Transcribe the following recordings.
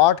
8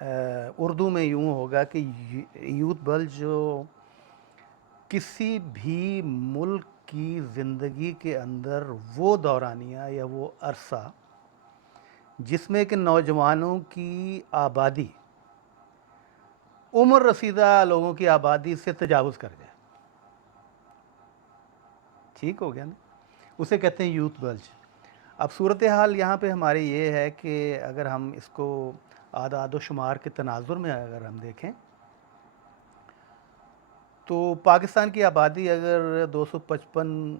اردو میں یوں ہوگا کہ یوتھ بلج جو کسی بھی ملک کی زندگی کے اندر وہ دورانیہ یا وہ عرصہ جس میں کہ نوجوانوں کی آبادی عمر رسیدہ لوگوں کی آبادی سے تجاوز کر جائے، ٹھیک ہو گیا نا، اسے کہتے ہیں یوتھ بلج۔ اب صورتحال یہاں پہ ہماری یہ ہے کہ اگر ہم اس کو اعداد و شمار کے تناظر میں اگر ہم دیکھیں تو پاکستان کی آبادی اگر 255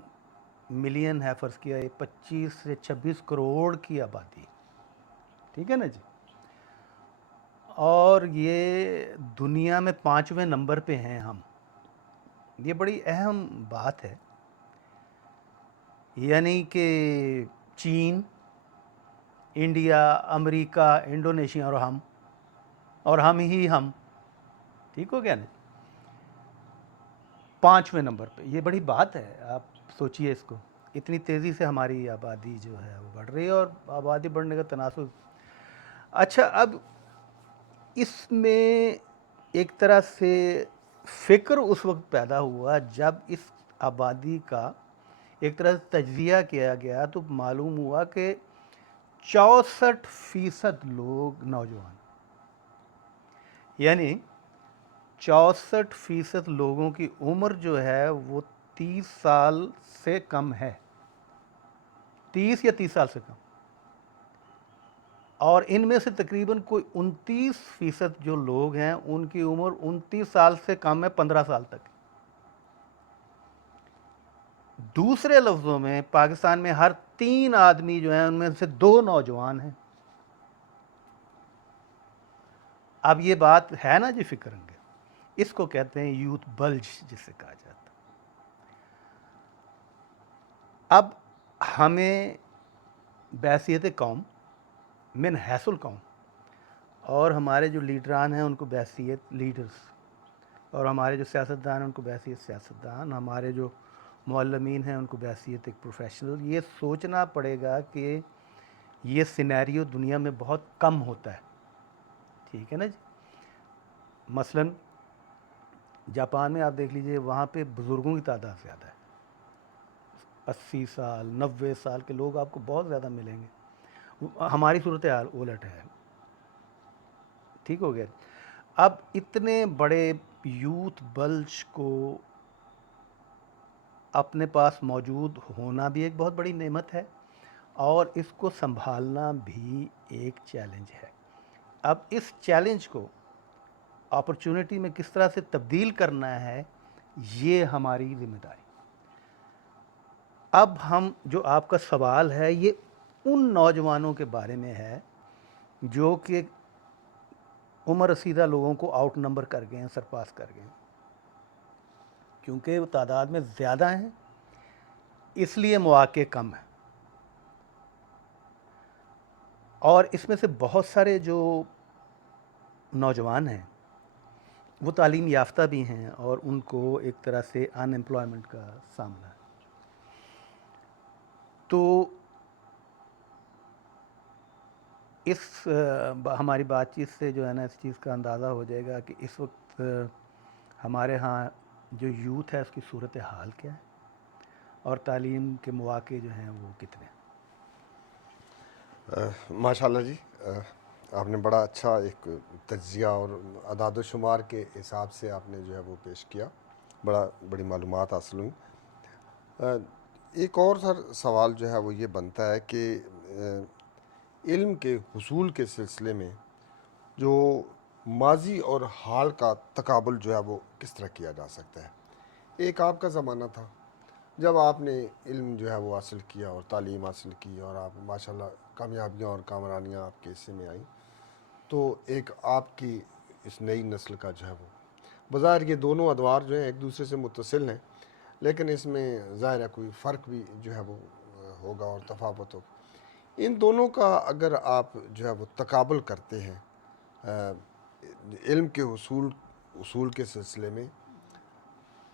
ملین ہے، فرض کیا یہ 25 سے 26 کروڑ کی آبادی، ٹھیک ہے نا جی، اور یہ دنیا میں 5ویں نمبر پہ ہیں ہم، یہ بڑی اہم بات ہے، یعنی کہ چین، انڈیا، امریکہ، انڈونیشیا اور ہم ہی ہم، ٹھیک ہو گیا نا، 5ویں نمبر پہ، یہ بڑی بات ہے، آپ سوچئے اس کو، اتنی تیزی سے ہماری آبادی جو ہے وہ بڑھ رہی ہے، اور آبادی بڑھنے کا تناسب۔ اچھا، اب اس میں ایک طرح سے فکر اس وقت پیدا ہوا جب اس آبادی کا ایک طرح سے تجزیہ کیا گیا تو معلوم ہوا کہ 64% لوگ نوجوان، یعنی 64% لوگوں کی عمر جو ہے وہ 30 سال سے کم ہے، 30 یا 30 سال سے کم، اور ان میں سے تقریباً کوئی 29% جو لوگ ہیں ان کی عمر 29 سال سے کم ہے 15 سال تک۔ دوسرے لفظوں میں پاکستان میں ہر 3 آدمی جو ہیں ان میں سے 2 نوجوان ہیں۔ اب یہ بات ہے نا جی فکر انگیز، اس کو کہتے ہیں یوتھ بلج جسے کہا جاتا۔ اب ہمیں بحیثیت قوم، من حیث القوم، اور ہمارے جو لیڈران ہیں ان کو بحیثیت لیڈرز، اور ہمارے جو سیاستدان ہیں ان کو بحیثیت سیاستدان، ہمارے جو معلمین ہیں ان کو بحیثیت ایک پروفیشنل، یہ سوچنا پڑے گا کہ یہ سینیریو دنیا میں بہت کم ہوتا ہے، ٹھیک ہے نا جی۔ مثلاً جاپان میں آپ دیکھ لیجئے، وہاں پہ بزرگوں کی تعداد زیادہ ہے، 80 سال 90 سال کے لوگ آپ کو بہت زیادہ ملیں گے، ہماری صورتحال الٹ ہے، ٹھیک ہو گیا۔ اب اتنے بڑے یوتھ بلج کو اپنے پاس موجود ہونا بھی ایک بہت بڑی نعمت ہے، اور اس کو سنبھالنا بھی ایک چیلنج ہے۔ اب اس چیلنج کو اپرچونٹی میں کس طرح سے تبدیل کرنا ہے، یہ ہماری ذمہ داری۔ اب ہم جو آپ کا سوال ہے یہ ان نوجوانوں کے بارے میں ہے جو کہ عمر رسیدہ لوگوں کو آؤٹ نمبر کر گئے ہیں، سرپاس کر گئے ہیں، کیونکہ وہ تعداد میں زیادہ ہیں اس لیے مواقع کم ہیں، اور اس میں سے بہت سارے جو نوجوان ہیں وہ تعلیم یافتہ بھی ہیں اور ان کو ایک طرح سے ان امپلائمنٹ کا سامنا ہے۔ تو اس ہماری بات چیت سے جو ہے نا اس چیز کا اندازہ ہو جائے گا کہ اس وقت ہمارے ہاں جو یوتھ ہے اس کی صورتحال کیا ہے اور تعلیم کے مواقع جو ہیں وہ کتنے ہیں۔ ماشاءاللہ جی، آپ نے بڑا اچھا ایک تجزیہ اور اعداد و شمار کے حساب سے آپ نے جو ہے وہ پیش کیا، بڑی معلومات حاصل ہوئیں۔ ایک اور سوال جو ہے وہ یہ بنتا ہے کہ علم کے حصول کے سلسلے میں جو ماضی اور حال کا تقابل جو ہے وہ کس طرح کیا جا سکتا ہے۔ ایک آپ کا زمانہ تھا جب آپ نے علم جو ہے وہ حاصل کیا اور تعلیم حاصل کی اور آپ ماشاءاللہ کامیابیاں اور کامرانیاں آپ کے حصے میں آئیں، تو ایک آپ کی اس نئی نسل کا جو ہے وہ بظاہر یہ دونوں ادوار جو ہیں ایک دوسرے سے متصل ہیں، لیکن اس میں ظاہر ہے کوئی فرق بھی جو ہے وہ ہوگا اور تفاوت ہوگا۔ ان دونوں کا اگر آپ جو ہے وہ تقابل کرتے ہیں علم کے حصول کے سلسلے میں،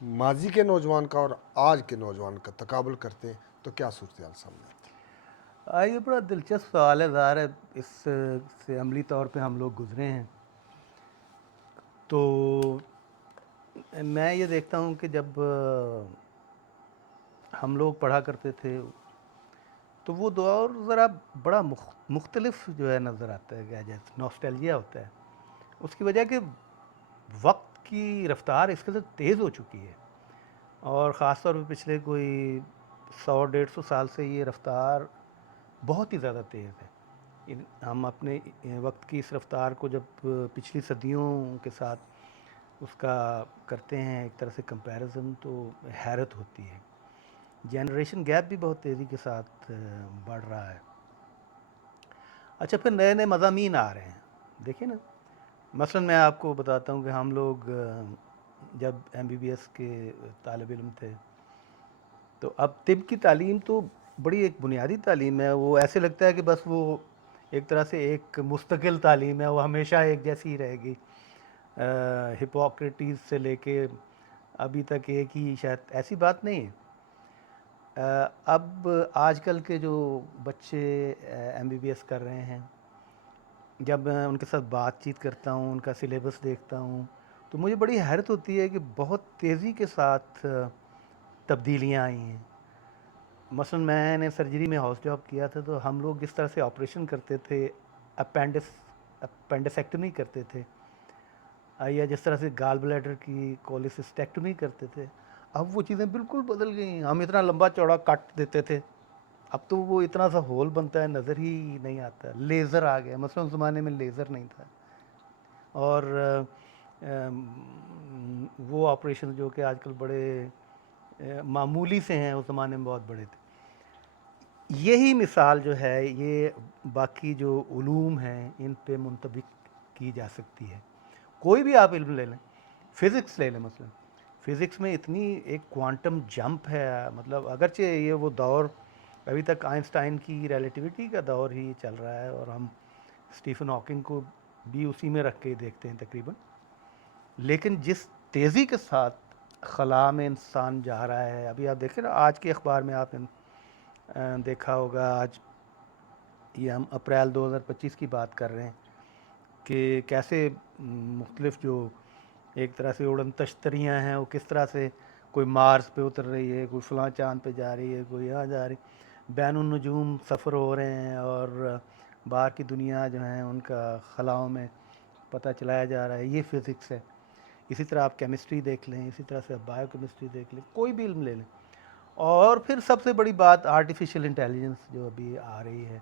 ماضی کے نوجوان کا اور آج کے نوجوان کا تقابل کرتے ہیں، تو کیا صورتحال سامنے آتی ہے؟ یہ بڑا دلچسپ سوال ہے، ظاہر ہے اس سے عملی طور پہ ہم لوگ گزرے ہیں، تو میں یہ دیکھتا ہوں کہ جب ہم لوگ پڑھا کرتے تھے تو وہ دور ذرا بڑا مختلف جو ہے نظر آتا ہے، کہ جیسے نوسٹیلجیا ہوتا ہے، اس کی وجہ کہ وقت کی رفتار اس قدر تیز ہو چکی ہے، اور خاص طور پہ پچھلے کوئی 100-150 سال سے یہ رفتار بہت ہی زیادہ تیز ہے۔ ہم اپنے وقت کی اس رفتار کو جب پچھلی صدیوں کے ساتھ اس کا کرتے ہیں ایک طرح سے کمپیریزن، تو حیرت ہوتی ہے۔ جنریشن گیپ بھی بہت تیزی کے ساتھ بڑھ رہا ہے۔ اچھا، پھر نئے نئے مضامین آ رہے ہیں، دیکھیں نا، مثلا میں آپ کو بتاتا ہوں کہ ہم لوگ جب MBBS کے طالب علم تھے، تو اب طب کی تعلیم تو بڑی ایک بنیادی تعلیم ہے، وہ ایسے لگتا ہے کہ بس وہ ایک طرح سے ایک مستقل تعلیم ہے، وہ ہمیشہ ایک جیسی ہی رہے گی، ہپوکریٹس سے لے کے ابھی تک ایک ہی، شاید ایسی بات نہیں ہے۔ اب آج کل کے جو بچے MBBS کر رہے ہیں، جب میں ان کے ساتھ بات چیت کرتا ہوں، ان کا سلیبس دیکھتا ہوں، تو مجھے بڑی حیرت ہوتی ہے کہ بہت تیزی کے ساتھ تبدیلیاں آئی ہیں۔ مثلا میں نے سرجری میں ہاؤس جاب کیا تھا، تو ہم لوگ جس طرح سے آپریشن کرتے تھے، اپینڈسیکٹمی کرتے تھے، یا جس طرح سے گال بلیڈر کی کولیسسٹیکٹمی کرتے تھے، اب وہ چیزیں بالکل بدل گئی ہیں۔ ہم اتنا لمبا چوڑا کٹ دیتے تھے، اب تو وہ اتنا سا ہول بنتا ہے، نظر ہی نہیں آتا۔ لیزر آ گیا، مثلا اس زمانے میں لیزر نہیں تھا، اور وہ آپریشن جو کہ آج کل بڑے معمولی سے ہیں، اس زمانے میں بہت بڑے تھے۔ یہی مثال جو ہے یہ باقی جو علوم ہیں ان پہ منطبق کی جا سکتی ہے۔ کوئی بھی آپ علم لے لیں، فزکس لے لیں، مثلا فزکس میں اتنی ایک کوانٹم جمپ ہے، مطلب اگرچہ یہ وہ دور ابھی تک آئنسٹائن کی ریلیٹیوٹی کا دور ہی چل رہا ہے، اور ہم اسٹیفن ہاکنگ کو بھی اسی میں رکھ کے دیکھتے ہیں تقریباً، لیکن جس تیزی کے ساتھ خلا میں انسان جا رہا ہے، ابھی آپ دیکھیں نا، آج کے اخبار میں آپ نے دیکھا ہوگا، آج یہ ہم اپریل 2025 کی بات کر رہے ہیں، کہ کیسے مختلف جو ایک طرح سے اڑن تشتریاں ہیں، وہ کس طرح سے کوئی مارس پہ اتر رہی ہے، کوئی فلاں چاند پہ جا رہی ہے، کوئی یہاں جا رہی، بین النجوم سفر ہو رہے ہیں، اور باہر کی دنیا جو ہیں ان کا خلاؤں میں پتہ چلایا جا رہا ہے۔ یہ فزکس ہے۔ اسی طرح آپ کیمسٹری دیکھ لیں، اسی طرح سے آپ بایو کیمسٹری دیکھ لیں، کوئی بھی علم لے لیں۔ اور پھر سب سے بڑی بات آرٹیفیشل انٹیلیجنس جو ابھی آ رہی ہے،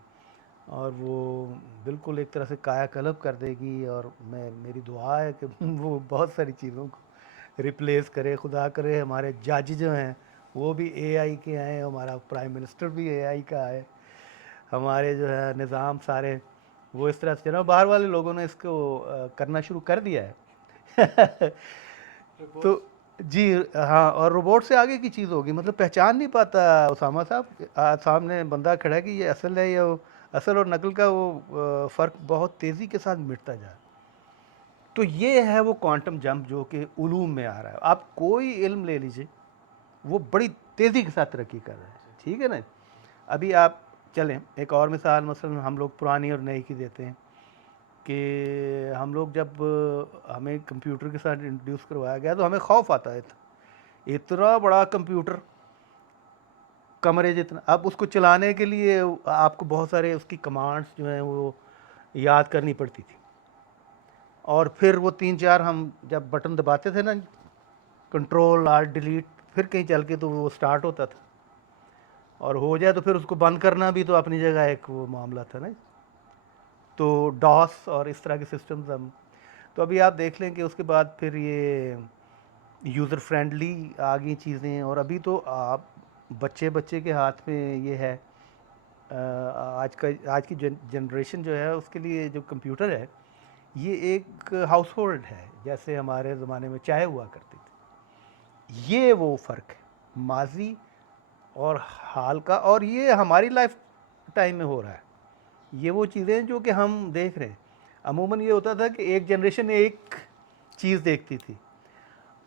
اور وہ بالکل ایک طرح سے کایا کلب کر دے گی، اور میری دعا ہے کہ وہ بہت ساری چیزوں کو ریپلیس کرے۔ خدا کرے ہمارے جج جو ہیں وہ بھی AI کے ہیں، ہمارا پرائم منسٹر بھی AI کا ہے، ہمارے جو ہے نظام سارے وہ اس طرح سے چلا۔ باہر والے لوگوں نے اس کو کرنا شروع کر دیا ہے تو جی ہاں، اور روبوٹ سے آگے کی چیز ہوگی، مطلب پہچان نہیں پاتا اسامہ صاحب، سامنے بندہ کھڑا ہے کہ یہ اصل ہے یا اصل اور نقل کا وہ فرق بہت تیزی کے ساتھ مٹتا جا رہا ہے۔ تو یہ ہے وہ کوانٹم جمپ جو کہ علوم میں آ رہا ہے۔ آپ کوئی علم لے لیجئے، وہ بڑی تیزی کے ساتھ ترقی کر رہا ہے، ٹھیک ہے نا۔ ابھی آپ چلیں ایک اور مثال، مثلا ہم لوگ پرانی اور نئی کی دیتے ہیں، کہ ہم لوگ جب ہمیں کمپیوٹر کے ساتھ انٹروڈیوس کروایا گیا تو ہمیں خوف آتا ہے، اتنا بڑا کمپیوٹر، کمرے جتنا، اب اس کو چلانے کے لیے آپ کو بہت سارے اس کی کمانڈس جو ہیں وہ یاد کرنی پڑتی تھی، اور پھر وہ 3-4 ہم جب بٹن دباتے تھے نا، کنٹرول آلٹ ڈیلیٹ، پھر کہیں چل کے تو وہ سٹارٹ ہوتا تھا، اور ہو جائے تو پھر اس کو بند کرنا بھی تو اپنی جگہ ایک وہ معاملہ تھا نا۔ تو ڈاس اور اس طرح کے سسٹمز ہم، تو ابھی آپ دیکھ لیں کہ اس کے بعد پھر یہ یوزر فرینڈلی آ گئی چیزیں، اور ابھی تو آپ بچے کے ہاتھ میں یہ ہے، آج کی جنریشن جو ہے اس کے لیے جو کمپیوٹر ہے یہ ایک ہاؤس ہولڈ ہے، جیسے ہمارے زمانے میں چائے ہوا کرتی تھی۔ یہ وہ فرق ہے ماضی اور حال کا، اور یہ ہماری لائف ٹائم میں ہو رہا ہے۔ یہ وہ چیزیں جو کہ ہم دیکھ رہے ہیں، عموماً یہ ہوتا تھا کہ ایک جنریشن ایک چیز دیکھتی تھی،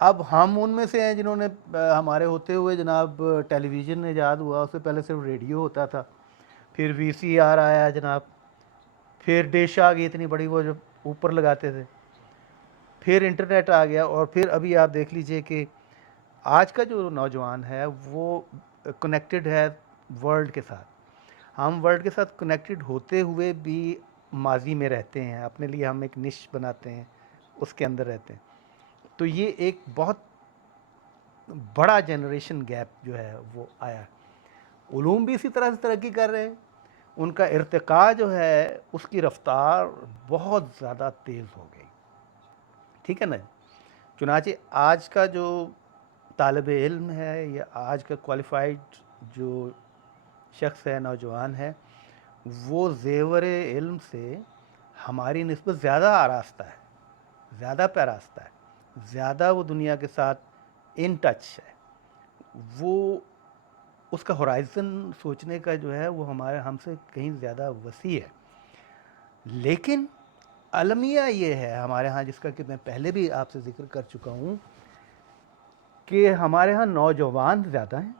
اب ہم ان میں سے ہیں جنہوں نے ہمارے ہوتے ہوئے جناب ٹیلی ویژن ایجاد ہوا، اس سے پہلے صرف ریڈیو ہوتا تھا، پھر VCR آیا جناب، پھر ڈش آ گئی اتنی بڑی وہ جو اوپر لگاتے تھے، پھر انٹرنیٹ آ گیا، اور پھر ابھی آپ دیکھ لیجئے کہ آج کا جو نوجوان ہے وہ کنیکٹڈ ہے ورلڈ کے ساتھ. ہم ورلڈ کے ساتھ کنیکٹڈ ہوتے ہوئے بھی ماضی میں رہتے ہیں، اپنے لیے ہم ایک نش بناتے ہیں، اس کے اندر رہتے ہیں. تو یہ ایک بہت بڑا جنریشن گیپ جو ہے وہ آیا. علوم بھی اسی طرح سے ترقی کر رہے ہیں، ان کا ارتقاء جو ہے اس کی رفتار بہت زیادہ تیز ہو گئی. ٹھیک ہے نا جی. چنانچہ آج کا جو طالب علم ہے یا آج کا کوالیفائڈ جو شخص ہے، نوجوان ہے، وہ زیور علم سے ہماری نسبت زیادہ آراستہ ہے، زیادہ پیراستہ ہے، زیادہ وہ دنیا کے ساتھ ان ٹچ ہے. وہ اس کا ہورائزن سوچنے کا جو ہے وہ ہم سے کہیں زیادہ وسیع ہے. لیکن المیہ یہ ہے ہمارے ہاں، جس کا کہ میں پہلے بھی آپ سے ذکر کر چکا ہوں، کہ ہمارے ہاں نوجوان زیادہ ہیں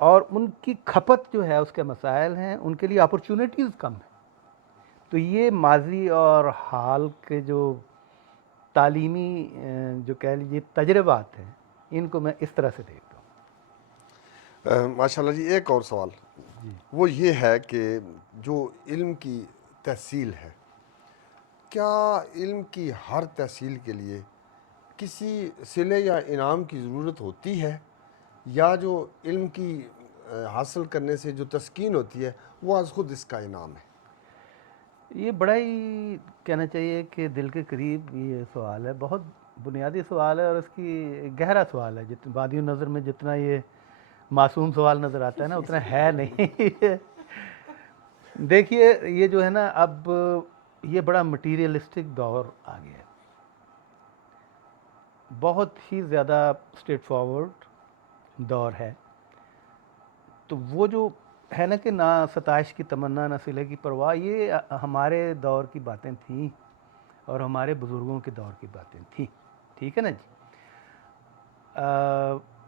اور ان کی کھپت جو ہے اس کے مسائل ہیں، ان کے لیے اپرچونٹیز کم ہیں. تو یہ ماضی اور حال کے جو تعلیمی جو کہہ لیجیے تجربات ہیں، ان کو میں اس طرح سے دیکھتا ہوں. ماشاء اللہ جی. ایک اور سوال وہ یہ ہے کہ جو علم کی تحصیل ہے، کیا علم کی ہر تحصیل کے لیے کسی صلے یا انعام کی ضرورت ہوتی ہے، یا جو علم کی حاصل کرنے سے جو تسکین ہوتی ہے وہ از خود اس کا انعام ہے؟ یہ بڑا ہی کہنا چاہیے کہ دل کے قریب یہ سوال ہے، بہت بنیادی سوال ہے، اور اس کی گہرا سوال ہے. بادی نظر میں جتنا یہ معصوم سوال نظر آتا ہے نا، اتنا ہے نہیں. دیکھیے یہ جو ہے نا، اب یہ بڑا مٹیریلسٹک دور آ گیا ہے، بہت ہی زیادہ اسٹریٹ فارورڈ دور ہے. تو وہ جو ہے نا کہ نہ ستائش کی تمنا نہ صلے کی پرواہ، یہ ہمارے دور کی باتیں تھیں اور ہمارے بزرگوں کے دور کی باتیں تھیں. ٹھیک ہے نا جی.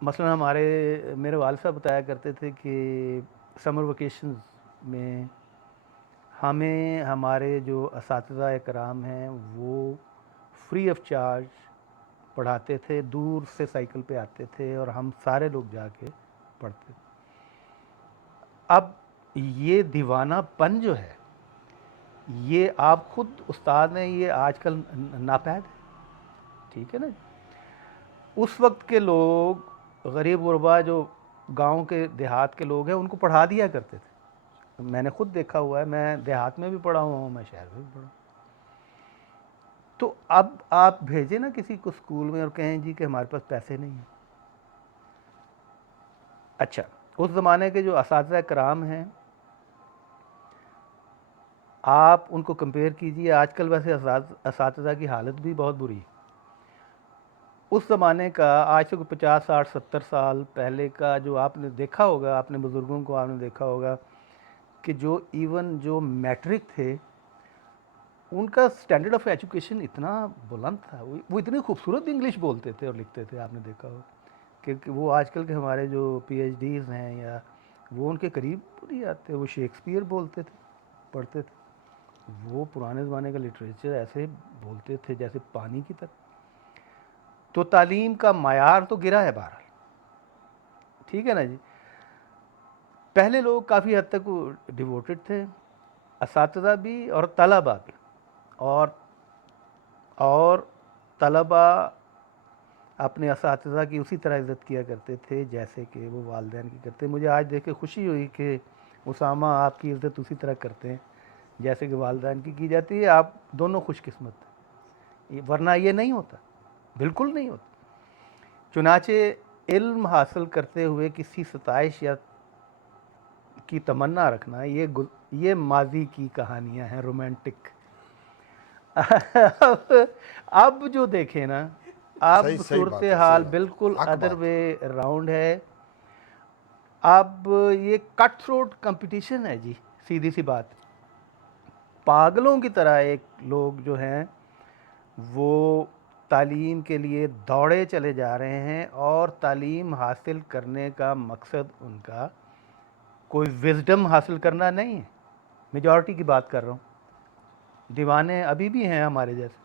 مثلا میرے والد صاحب بتایا کرتے تھے کہ سمر ویکیشنز میں ہمیں ہمارے جو اساتذہ کرام ہیں وہ فری آف چارج پڑھاتے تھے، دور سے سائیکل پہ آتے تھے اور ہم سارے لوگ جا کے پڑھتے تھے. اب یہ دیوانہ پن جو ہے، یہ آپ خود استاد ہیں، یہ آج کل ناپید ہے. ٹھیک ہے نا. اس وقت کے لوگ غریب غربا جو گاؤں کے دیہات کے لوگ ہیں ان کو پڑھا دیا کرتے تھے. میں نے خود دیکھا ہوا ہے، میں دیہات میں بھی پڑھا ہوا ہوں، میں شہر میں بھی پڑھا ہوں. تو اب آپ بھیجیں نا کسی کو اسکول میں اور کہیں جی کہ ہمارے پاس پیسے نہیں ہیں. اچھا، اس زمانے کے جو اساتذہ کرام ہیں آپ ان کو کمپیئر کیجئے. آج کل ویسے اساتذہ کی حالت بھی بہت بری ہے. اس زمانے کا آج سے 50 60 70 سال پہلے کا جو آپ نے دیکھا ہوگا، اپنے بزرگوں کو آپ نے دیکھا ہوگا کہ جو ایون جو میٹرک تھے ان کا سٹینڈرڈ آف ایجوکیشن اتنا بلند تھا، وہ اتنی خوبصورت انگلش بولتے تھے اور لکھتے تھے. آپ نے دیکھا ہو کہ وہ آج کل کے ہمارے جو پی ایچ ڈیز ہیں یا وہ ان کے قریب نہیں آتے. وہ شیکسپیئر بولتے تھے، پڑھتے تھے. وہ پرانے زمانے کا لٹریچر ایسے بولتے تھے جیسے پانی کی طرح. تو تعلیم کا معیار تو گرا ہے بہرحال. ٹھیک ہے نا جی. پہلے لوگ کافی حد تک ڈیووٹڈ تھے، اساتذہ بھی اور طلبہ بھی. اور طلبہ اپنے اساتذہ کی اسی طرح عزت کیا کرتے تھے جیسے کہ وہ والدین کی کرتے. مجھے آج دیکھ کے خوشی ہوئی کہ اسامہ آپ کی عزت اسی طرح کرتے ہیں جیسے کہ والدین کی جاتی ہے. آپ دونوں خوش قسمت ہیں، ورنہ یہ نہیں ہوتا، بالکل نہیں ہوتا. چنانچہ علم حاصل کرتے ہوئے کسی ستائش یا کی تمنا رکھنا، یہ ماضی کی کہانیاں ہیں، رومانٹک. اب جو دیکھیں نا، اب صحیح بات ہے، صورتحال صحیح بات ہے، بالکل حق ادر بات وے راؤنڈ ہے. اب یہ کٹ تھروٹ کمپٹیشن ہے جی، سیدھی سی بات. پاگلوں کی طرح ایک لوگ جو ہیں وہ تعلیم کے لیے دوڑے چلے جا رہے ہیں، اور تعلیم حاصل کرنے کا مقصد ان کا کوئی وزڈم حاصل کرنا نہیں ہے. میجورٹی کی بات کر رہا ہوں، دیوانے ابھی بھی ہیں ہمارے جیسے.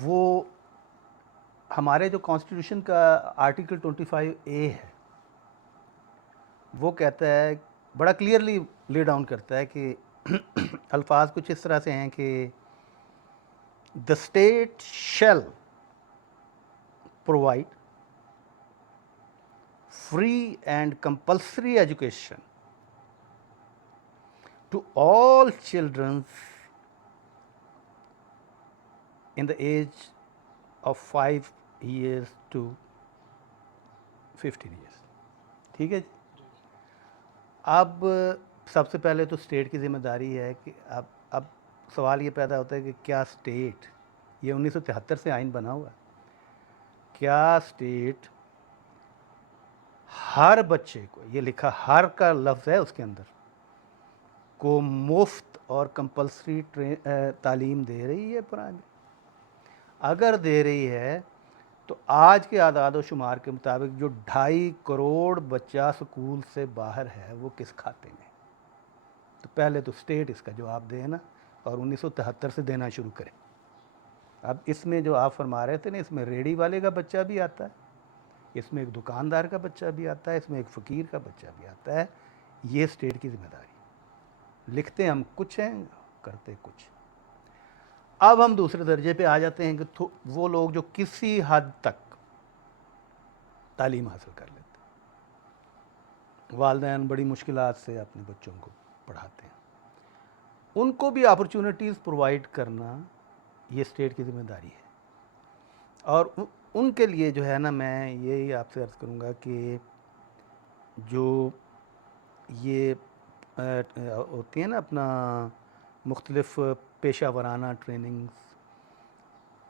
وہ ہمارے جو کانسٹیٹیوشن کا آرٹیکل 25A ہے وہ کہتا ہے, بڑا کلیئرلی لے ڈاؤن کرتا ہے کہ الفاظ کچھ اس طرح سے ہیں کہ the state shall provide free and compulsory education to all children in the age of 5 years to 15 years. ٹھیک ہے جی. اب سب سے پہلے تو اسٹیٹ کی ذمہ داری ہے کہ اب سوال یہ پیدا ہوتا ہے کہ کیا اسٹیٹ, یہ 1973 سے آئین بنا ہوا ہے, کیا اسٹیٹ ہر بچے کو, یہ لکھا ہر کا لفظ ہے اس کے اندر, کو مفت اور کمپلسری تعلیم دے رہی ہے پرائمری؟ اگر دے رہی ہے تو آج کے اعداد و شمار کے مطابق جو 2.5 کروڑ بچہ سکول سے باہر ہے وہ کس کھاتے میں؟ تو پہلے تو اسٹیٹ اس کا جواب دے نا, اور 1973 سے دینا شروع کرے. اب اس میں جو آپ فرما رہے تھے نا, اس میں ریڑھی والے کا بچہ بھی آتا ہے, اس میں ایک دکاندار کا بچہ بھی آتا ہے, اس میں ایک فقیر کا بچہ بھی آتا ہے. یہ اسٹیٹ کی ذمہ داری. لکھتے ہم کچھ ہیں, کرتے کچھ. اب ہم دوسرے درجے پہ آ جاتے ہیں کہ وہ لوگ جو کسی حد تک تعلیم حاصل کر لیتے ہیں, والدین بڑی مشکلات سے اپنے بچوں کو پڑھاتے ہیں, ان کو بھی اپرچونٹیز پرووائڈ کرنا یہ اسٹیٹ کی ذمہ داری ہے. اور ان کے لیے جو ہے نا, میں یہی آپ سے عرض کروں گا کہ جو یہ ہوتی ہیں نا اپنا مختلف پیشہ ورانہ ٹریننگز,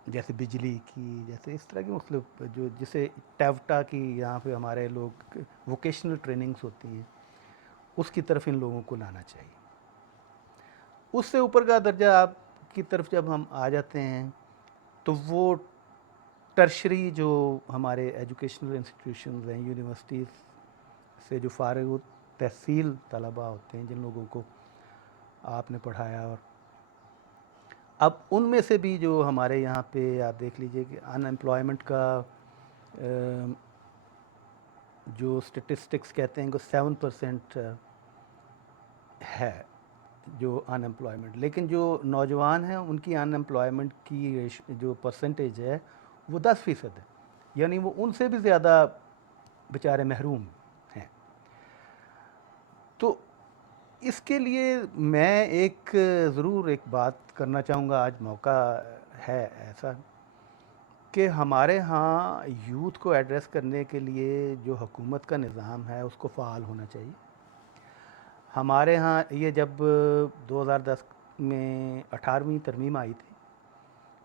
جیسے بجلی کی, جیسے اس طرح کی مختلف جو جسے ٹیوٹا کی یہاں پہ ہمارے لوگ ووکیشنل ٹریننگز ہوتی ہیں, اس کی طرف ان لوگوں کو لانا چاہیے. اس سے اوپر کا درجہ آپ کی طرف جب ہم آ جاتے ہیں تو وہ ٹرشری جو ہمارے ایجوکیشنل انسٹیٹیوشنز ہیں, یونیورسٹیز سے جو فارغ تحصیل طلباء ہوتے ہیں, جن لوگوں کو آپ نے پڑھایا, اور اب ان میں سے بھی جو ہمارے یہاں پہ آپ دیکھ لیجئے کہ ان امپلائمنٹ کا جو اسٹیٹسٹکس کہتے ہیں کہ 7% ہے جو ان امپلائمنٹ, لیکن جو نوجوان ہیں ان کی ان امپلائمنٹ کی جو پرسنٹیج ہے وہ 10% ہے, یعنی وہ ان سے بھی زیادہ بیچارے محروم ہیں. تو اس کے لیے میں ضرور ایک بات کرنا چاہوں گا, آج موقع ہے ایسا کہ ہمارے ہاں یوتھ کو ایڈریس کرنے کے لیے جو حکومت کا نظام ہے اس کو فعال ہونا چاہیے. ہمارے ہاں یہ جب 2010 میں 18ویں ترمیم آئی تھی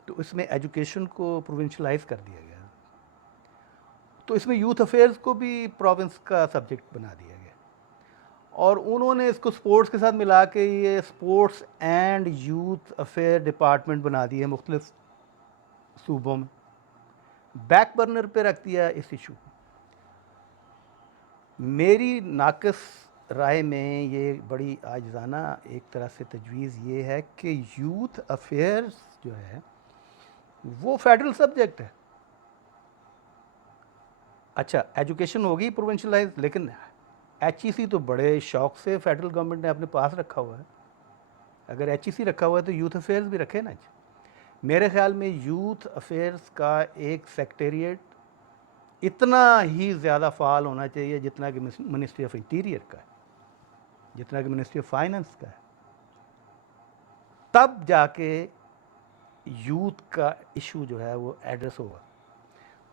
تو اس میں ایجوکیشن کو پروونشلائز کر دیا گیا, تو اس میں یوتھ افیئرز کو بھی پروونس کا سبجیکٹ بنا دیا گیا, اور انہوں نے اس کو سپورٹس کے ساتھ ملا کے یہ sports and youth affair department بنا دی ہے مختلف صوبوں میں. بیک برنر پہ رکھ دیا اس ایشو کو. میری ناقص رائے میں یہ بڑی عاجزانہ ایک طرح سے تجویز یہ ہے کہ یوتھ افیئرز جو ہے وہ فیڈرل سبجیکٹ ہے. اچھا ایجوکیشن ہوگی پروونشلائز, لیکن ایچ ای سی تو بڑے شوق سے فیڈرل گورنمنٹ نے اپنے پاس رکھا ہوا ہے. اگر ایچ ای سی رکھا ہوا ہے تو یوتھ افیئرز بھی رکھے نا. میرے خیال میں یوتھ افیئرز کا ایک سیکٹریٹ اتنا ہی زیادہ فعال ہونا چاہیے جتنا کہ منسٹری آف انٹیریئر کا ہے, جتنا کہ منسٹری آف فائننس کا ہے. تب جا کے یوتھ کا ایشو جو ہے وہ ایڈریس ہوگا.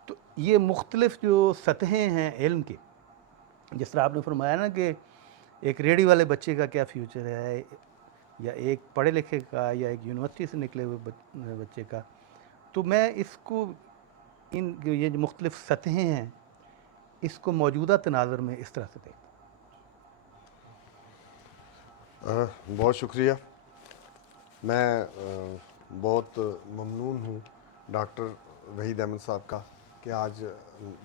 تو یہ مختلف جو سطحیں ہیں علم کی, جس طرح آپ نے فرمایا نا کہ ایک ریڑھی والے بچے کا کیا فیوچر ہے, یا ایک پڑھے لکھے کا, یا ایک یونیورسٹی سے نکلے ہوئے بچے کا, تو میں اس کو یہ جو مختلف سطحیں ہیں اس کو موجودہ تناظر میں اس طرح سے دیکھتا ہوں. بہت شکریہ. میں بہت ممنون ہوں ڈاکٹر وحید احمد صاحب کا کہ آج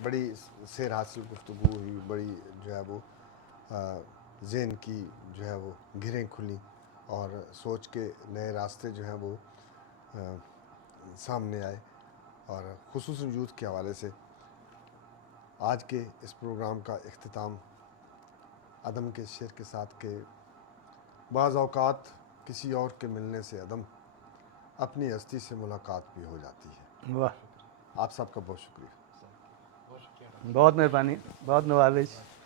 بڑی سیر حاصل گفتگو ہوئی, بڑی جو ہے وہ ذہن کی جو ہے وہ گھریں کھلیں, اور سوچ کے نئے راستے جو ہیں وہ سامنے آئے اور خصوصاً یوتھ کے حوالے سے آج کے اس پروگرام کا اختتام عدم کے شعر کے ساتھ کہ بعض اوقات کسی اور کے ملنے سے عدم اپنی ہستی سے ملاقات بھی ہو جاتی ہے. واہ، آپ سب کا بہت شکریہ. بہت شکریہ. بہت مہربانی، بہت نوازش.